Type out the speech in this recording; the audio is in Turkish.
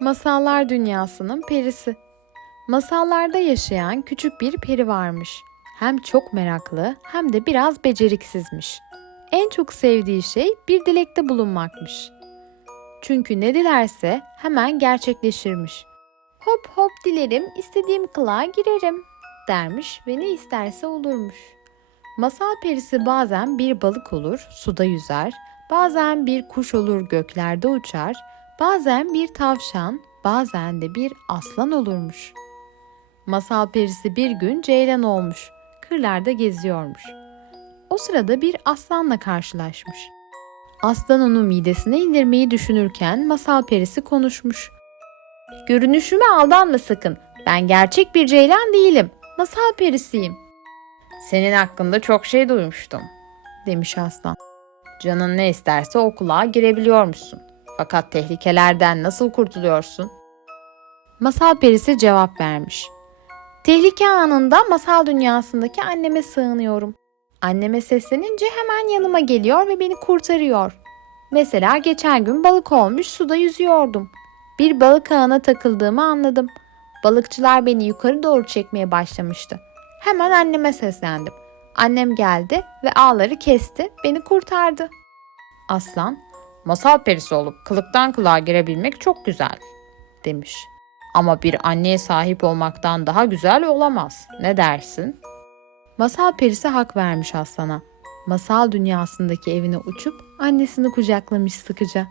Masallar dünyasının perisi. Masallarda yaşayan küçük bir peri varmış. Hem çok meraklı hem de biraz beceriksizmiş. En çok sevdiği şey bir dilekte bulunmakmış. Çünkü ne dilerse hemen gerçekleşirmiş. Hop hop dilerim, istediğim kılığa girerim dermiş ve ne isterse olurmuş. Masal perisi bazen bir balık olur, suda yüzer, bazen bir kuş olur, göklerde uçar, bazen bir tavşan, bazen de bir aslan olurmuş. Masal perisi bir gün ceylan olmuş, kırlarda geziyormuş. O sırada bir aslanla karşılaşmış. Aslan onu midesine indirmeyi düşünürken masal perisi konuşmuş. Görünüşüme aldanma sakın. Ben gerçek bir ceylan değilim. Masal perisiyim. Senin hakkında çok şey duymuştum, demiş aslan. Canın ne isterse o kulağa girebiliyormuşsun. Fakat tehlikelerden nasıl kurtuluyorsun? Masal perisi cevap vermiş. Tehlike anında masal dünyasındaki anneme sığınıyorum. Anneme seslenince hemen yanıma geliyor ve beni kurtarıyor. Mesela geçen gün balık olmuş suda yüzüyordum. Bir balık ağına takıldığımı anladım. Balıkçılar beni yukarı doğru çekmeye başlamıştı. Hemen anneme seslendim. Annem geldi ve ağları kesti, beni kurtardı. Aslan, masal perisi olup kılıktan kılığa girebilmek çok güzel, demiş. Ama bir anneye sahip olmaktan daha güzel olamaz. Ne dersin? Masal perisi hak vermiş aslana. Masal dünyasındaki evine uçup annesini kucaklamış sıkıca.